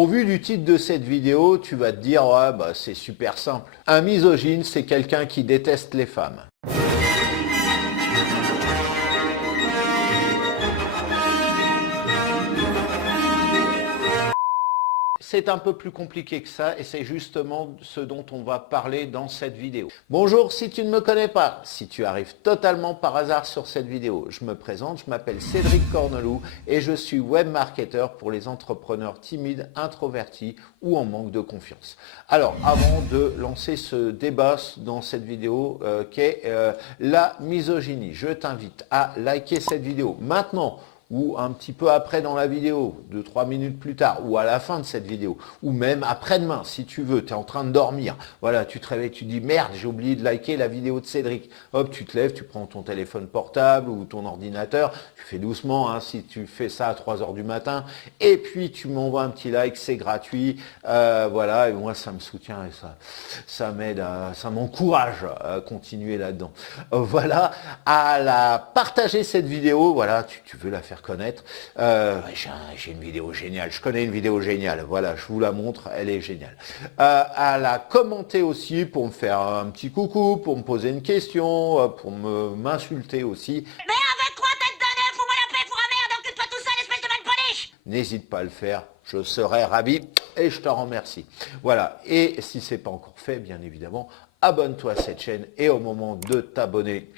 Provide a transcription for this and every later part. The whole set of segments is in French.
Au vu du titre de cette vidéo, tu vas te dire « Ouais, bah, c'est super simple. Un misogyne, c'est quelqu'un qui déteste les femmes. » C'est un peu plus compliqué que ça et c'est justement ce dont on va parler dans cette vidéo. Bonjour, si tu ne me connais pas, si tu arrives totalement par hasard sur cette vidéo, je me présente, je m'appelle Cédric Corneloup et je suis web marketeur pour les entrepreneurs timides, introvertis ou en manque de confiance. Alors, avant de lancer ce débat dans cette vidéo qu'est la misogynie, je t'invite à liker cette vidéo maintenant, ou un petit peu après dans la vidéo, 2-3 minutes plus tard, ou à la fin de cette vidéo, ou même après-demain, si tu veux, tu es en train de dormir, voilà, tu te réveilles, tu dis « Merde, j'ai oublié de liker la vidéo de Cédric ». Hop, tu te lèves, tu prends ton téléphone portable ou ton ordinateur, tu fais doucement, hein, si tu fais ça à 3 heures du matin, et puis tu m'envoies un petit like, c'est gratuit, voilà, et moi ça me soutient et ça m'aide, ça m'encourage à continuer là-dedans. Voilà, à partager cette vidéo, voilà, tu veux la faire connaître. J'ai une vidéo géniale, je connais une vidéo géniale, voilà, je vous la montre, elle est géniale. À la commenter aussi pour me faire un petit coucou, pour me poser une question, pour m'insulter aussi. Mais avec quoi tête de nœud, fous-moi la paix, fourra merde, occupe-toi tout seul, espèce de malponiche! N'hésite pas à le faire, je serai ravi et je te remercie. Voilà, et si ce n'est pas encore fait, bien évidemment, abonne-toi à cette chaîne et au moment de t'abonner,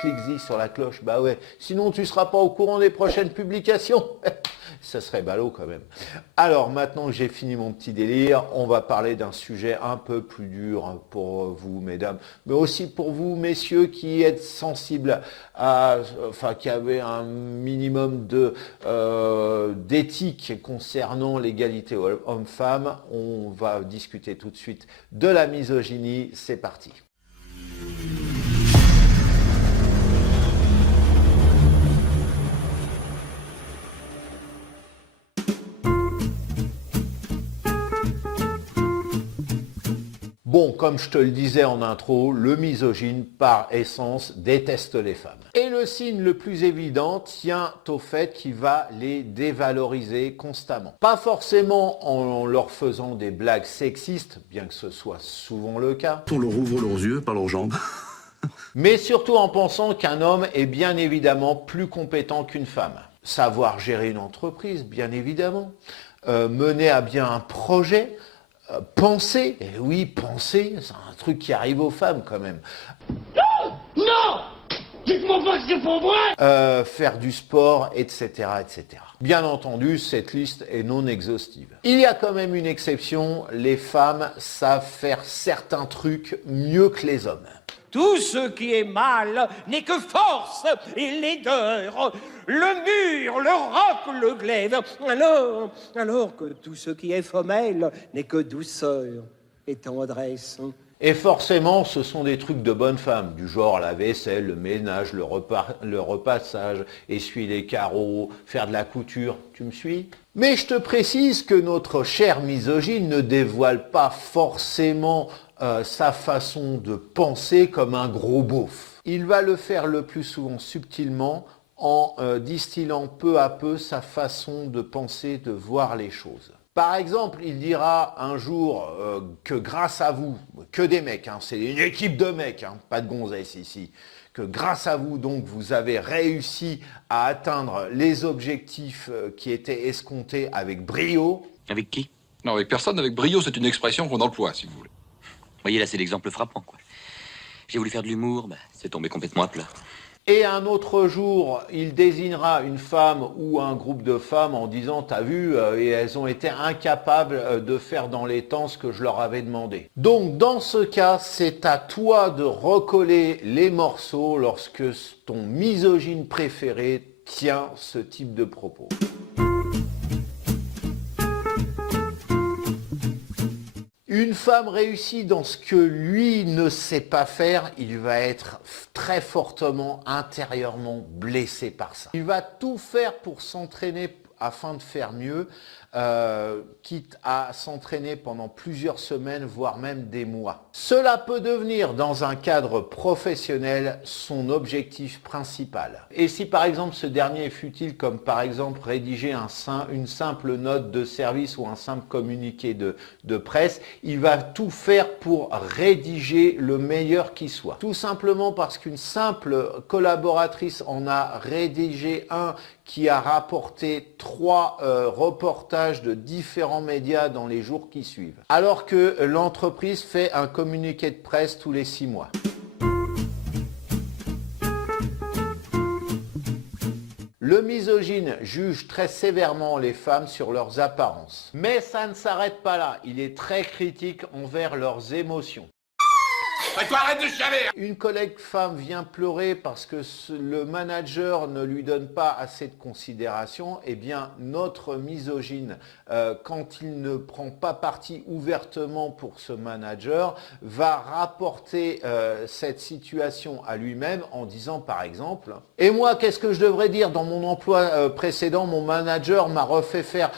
clique-y sur la cloche, bah ouais, sinon tu ne seras pas au courant des prochaines publications. Ça serait ballot quand même. Alors maintenant que j'ai fini mon petit délire, on va parler d'un sujet un peu plus dur pour vous mesdames, mais aussi pour vous messieurs qui êtes sensibles à, enfin qui avez un minimum d'éthique concernant l'égalité homme-femme. On va discuter tout de suite de la misogynie, c'est parti. Bon, comme je te le disais en intro, le misogyne, par essence, déteste les femmes. Et le signe le plus évident tient au fait qu'il va les dévaloriser constamment. Pas forcément en leur faisant des blagues sexistes, bien que ce soit souvent le cas. On leur ouvre leurs yeux, pas leurs jambes. Mais surtout en pensant qu'un homme est bien évidemment plus compétent qu'une femme. Savoir gérer une entreprise, bien évidemment. Mener à bien un projet. Penser, et oui, penser, c'est un truc qui arrive aux femmes quand même. Non! Non! Dites-moi pas que c'est pour moi! Faire du sport, etc., etc. Bien entendu, cette liste est non exhaustive. Il y a quand même une exception, les femmes savent faire certains trucs mieux que les hommes. Tout ce qui est mal n'est que force et laideur, le mur, le roc, le glaive, alors que tout ce qui est femelle n'est que douceur et tendresse. Et forcément, ce sont des trucs de bonne femme, du genre la vaisselle, le ménage, le repassage, essuyer les carreaux, faire de la couture, tu me suis? Mais je te précise que notre cher misogyne ne dévoile pas forcément sa façon de penser comme un gros beauf. Il va le faire le plus souvent subtilement en distillant peu à peu sa façon de penser, de voir les choses. Par exemple, il dira un jour que grâce à vous, que des mecs, hein, c'est une équipe de mecs, hein, pas de gonzesses ici, que grâce à vous, donc, vous avez réussi à atteindre les objectifs qui étaient escomptés avec brio. Avec qui? Non, avec personne. Avec brio, c'est une expression qu'on emploie, si vous voulez. Vous voyez, là, c'est l'exemple frappant, quoi. J'ai voulu faire de l'humour, c'est tombé complètement à plat. Et un autre jour, il désignera une femme ou un groupe de femmes en disant « T'as vu, et elles ont été incapables de faire dans les temps ce que je leur avais demandé. » Donc dans ce cas, c'est à toi de recoller les morceaux lorsque ton misogyne préféré tient ce type de propos. Une femme réussie dans ce que lui ne sait pas faire, il va être très fortement, intérieurement blessé par ça. Il va tout faire pour s'entraîner afin de faire mieux, quitte à s'entraîner pendant plusieurs semaines, voire même des mois. Cela peut devenir, dans un cadre professionnel, son objectif principal. Et si par exemple ce dernier est futile, comme par exemple rédiger une simple note de service ou un simple communiqué de presse, il va tout faire pour rédiger le meilleur qui soit. Tout simplement parce qu'une simple collaboratrice en a rédigé un qui a rapporté 3 reportages de différents médias dans les jours qui suivent. Alors que l'entreprise fait un communiqué de presse tous les 6 mois. Le misogyne juge très sévèrement les femmes sur leurs apparences. Mais ça ne s'arrête pas là. Il est très critique envers leurs émotions. Arrête de chialer! Une collègue femme vient pleurer parce que le manager ne lui donne pas assez de considération. Eh bien, notre misogyne, quand il ne prend pas parti ouvertement pour ce manager, va rapporter cette situation à lui-même en disant par exemple « Et moi, qu'est-ce que je devrais dire? Dans mon emploi précédent, mon manager m'a refait faire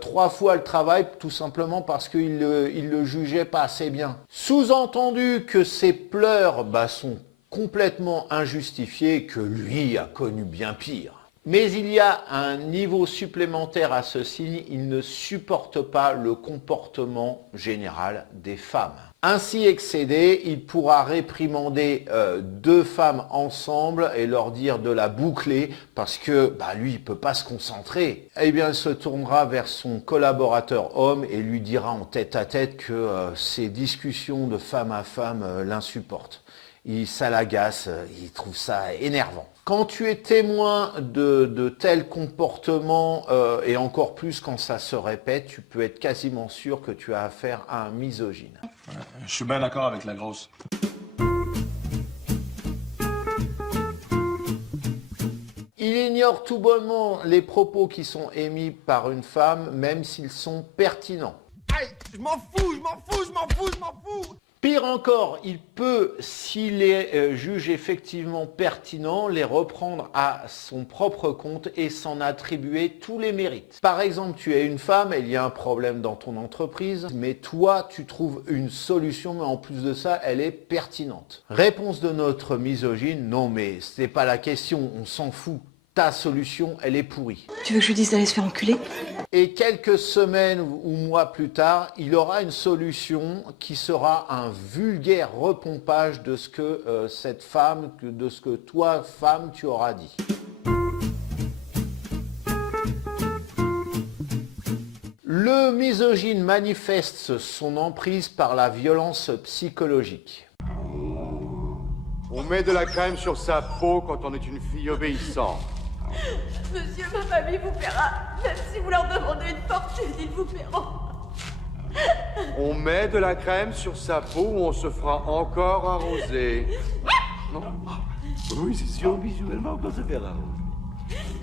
3 fois le travail tout simplement parce qu'il le jugeait pas assez bien. » Sous-entendu que ces pleurs sont complètement injustifiés, que lui a connu bien pire. Mais il y a un niveau supplémentaire à ce signe, il ne supporte pas le comportement général des femmes. Ainsi excédé, il pourra réprimander 2 femmes ensemble et leur dire de la boucler parce que lui, il ne peut pas se concentrer. Eh bien, il se tournera vers son collaborateur homme et lui dira en tête à tête que ces discussions de femme à femme l'insupportent. Ça l'agace, il trouve ça énervant. Quand tu es témoin de tels comportements, et encore plus quand ça se répète, tu peux être quasiment sûr que tu as affaire à un misogyne. Je suis bien d'accord avec la grosse. Il ignore tout bonnement les propos qui sont émis par une femme, même s'ils sont pertinents. Aïe, je m'en fous! Pire encore, il peut, s'il les juge effectivement pertinents, les reprendre à son propre compte et s'en attribuer tous les mérites. Par exemple, tu es une femme, il y a un problème dans ton entreprise, mais toi, tu trouves une solution, mais en plus de ça, elle est pertinente. Réponse de notre misogyne, non mais ce n'est pas la question, on s'en fout. Ta solution, elle est pourrie. Tu veux que je lui dise d'aller se faire enculer? Et quelques semaines ou mois plus tard, il aura une solution qui sera un vulgaire repompage de ce que cette femme, de ce que toi, femme, tu auras dit. Le misogyne manifeste son emprise par la violence psychologique. On met de la crème sur sa peau quand on est une fille obéissante. Monsieur, ma famille vous paiera. Même si vous leur demandez une fortune, ils vous paieront. On met de la crème sur sa peau ou on se fera encore arroser. Non? Oui, c'est sûr, visuellement, on se faire arroser.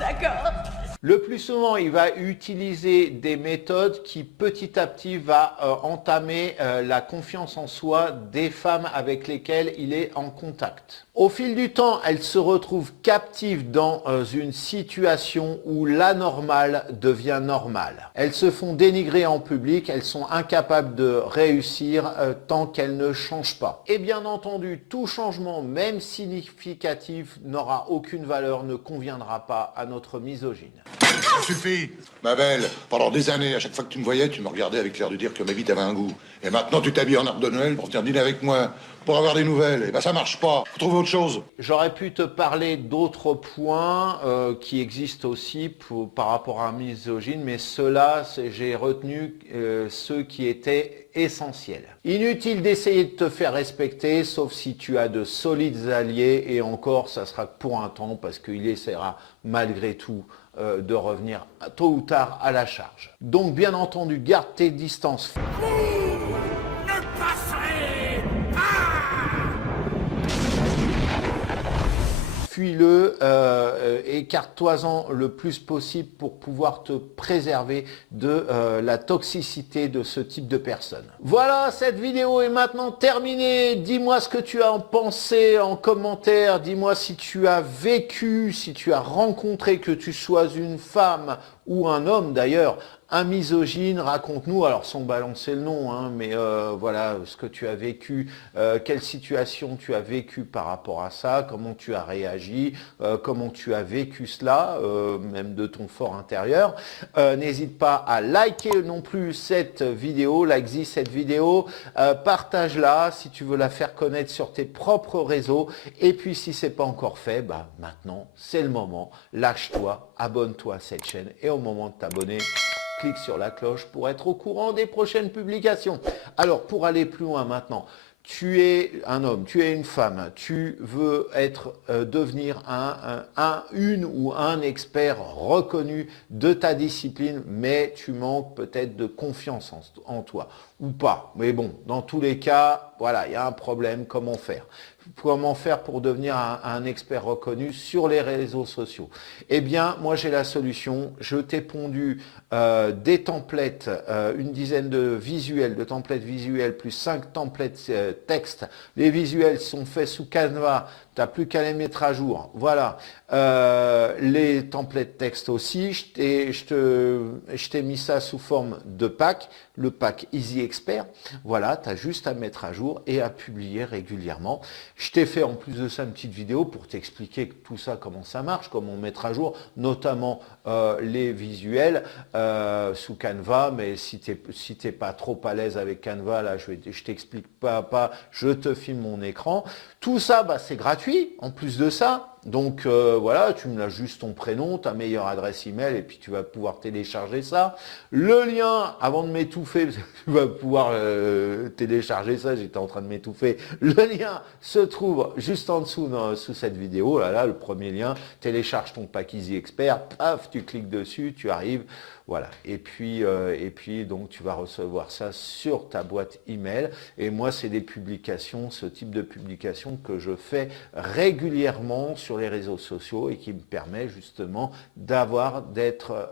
D'accord. Le plus souvent, il va utiliser des méthodes qui petit à petit va entamer la confiance en soi des femmes avec lesquelles il est en contact. Au fil du temps, elles se retrouvent captives dans une situation où l'anormal devient normal. Elles se font dénigrer en public, elles sont incapables de réussir tant qu'elles ne changent pas. Et bien entendu, tout changement, même significatif, n'aura aucune valeur, ne conviendra pas à notre misogyne. Ça suffit, ma belle. Pendant des années, à chaque fois que tu me voyais, tu me regardais avec l'air de dire que ma vie t'avait un goût. Et maintenant, tu t'habilles en arbre de Noël pour venir dîner avec moi, pour avoir des nouvelles. Et ben ça marche pas. Faut trouver autre chose. J'aurais pu te parler d'autres points qui existent aussi par rapport à un misogyne, mais ceux-là, j'ai retenu ceux qui étaient essentiels. Inutile d'essayer de te faire respecter, sauf si tu as de solides alliés, et encore, ça sera pour un temps, parce qu'il essaiera malgré tout de revenir tôt ou tard à la charge. Donc bien entendu, garde tes distances. Fuis-le et écarte-toi-en le plus possible pour pouvoir te préserver de la toxicité de ce type de personnes. Voilà, cette vidéo est maintenant terminée. Dis-moi ce que tu as en pensé en commentaire. Dis-moi si tu as vécu, si tu as rencontré, que tu sois une femme ou un homme d'ailleurs, un misogyne. Raconte-nous, alors sans balancer le nom, hein, mais voilà ce que tu as vécu, quelle situation tu as vécu par rapport à ça, comment tu as réagi, comment tu as vécu cela, même de ton fort intérieur. N'hésite pas à liker non plus cette vidéo, like cette vidéo, partage-la si tu veux la faire connaître sur tes propres réseaux. Et puis si ce n'est pas encore fait, bah, maintenant c'est le moment, lâche-toi, abonne-toi à cette chaîne et au moment de t'abonner, clique sur la cloche pour être au courant des prochaines publications. Alors, pour aller plus loin maintenant, tu es un homme, tu es une femme, tu veux devenir une ou un expert reconnu de ta discipline, mais tu manques peut-être de confiance en toi, ou pas. Mais bon, dans tous les cas, voilà, il y a un problème, comment faire ? Comment faire pour devenir un expert reconnu sur les réseaux sociaux? Eh bien, moi j'ai la solution. Je t'ai pondu des templates, une dizaine de visuels, de templates visuels, plus 5 templates texte. Les visuels sont faits sous Canva. Tu n'as plus qu'à les mettre à jour. Voilà. Les templates texte aussi, je t'ai mis ça sous forme de pack, le pack Easy Expert. Voilà, tu as juste à mettre à jour et à publier régulièrement. Je t'ai fait en plus de ça une petite vidéo pour t'expliquer tout ça, comment ça marche, comment mettre à jour, notamment les visuels sous Canva. Mais si tu n'es pas trop à l'aise avec Canva, là, je t'explique pas à pas, je te filme mon écran. Tout ça, bah, c'est gratuit en plus de ça. Donc voilà, tu me lâches juste ton prénom, ta meilleure adresse email et puis tu vas pouvoir télécharger ça. Le lien, avant de m'étouffer, tu vas pouvoir télécharger ça, j'étais en train de m'étouffer. Le lien se trouve juste en dessous sous cette vidéo. Là, le premier lien, télécharge ton pack Easy Expert, paf, tu cliques dessus, tu arrives. Voilà, et puis donc tu vas recevoir ça sur ta boîte email. Et moi, c'est des publications, ce type de publications que je fais régulièrement sur les réseaux sociaux et qui me permet justement d'être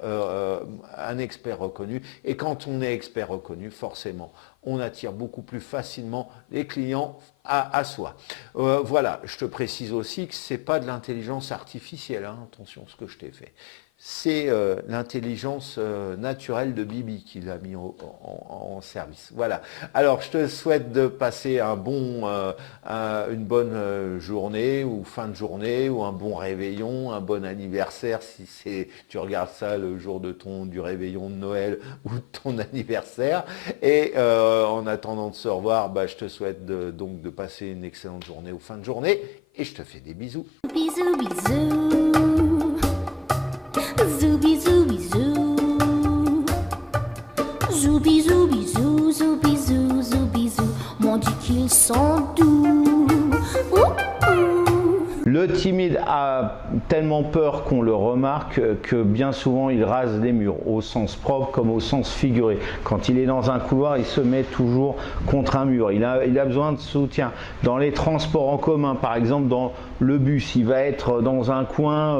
un expert reconnu. Et quand on est expert reconnu, forcément, on attire beaucoup plus facilement les clients à soi. Voilà, je te précise aussi que ce n'est pas de l'intelligence artificielle, hein, attention ce que je t'ai fait. C'est l'intelligence naturelle de Bibi qui l'a mis en service. Voilà. Alors, je te souhaite de passer une bonne journée ou fin de journée ou un bon réveillon, un bon anniversaire si tu regardes ça le jour du réveillon de Noël ou de ton anniversaire. Et en attendant de se revoir, bah, je te souhaite donc de passer une excellente journée ou fin de journée et je te fais des bisous. Bisous, bisous. Zoubi zoubi zou. Zoubi zoubi zou, zoubi zou, zoubi zou. M'ont dit qu'ils sont doux. Le timide a tellement peur qu'on le remarque que bien souvent il rase les murs, au sens propre comme au sens figuré. Quand il est dans un couloir, il se met toujours contre un mur. Il a besoin de soutien. Dans les transports en commun, par exemple dans le bus, il va être dans un coin,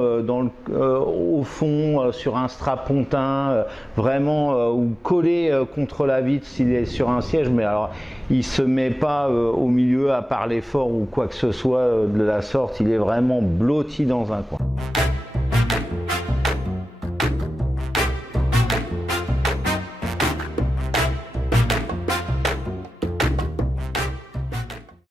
au fond, sur un strapontin, vraiment ou collé contre la vitre s'il est sur un siège. Mais alors, il se met pas au milieu à parler fort ou quoi que ce soit de la sorte. Il est vraiment blotti dans un coin.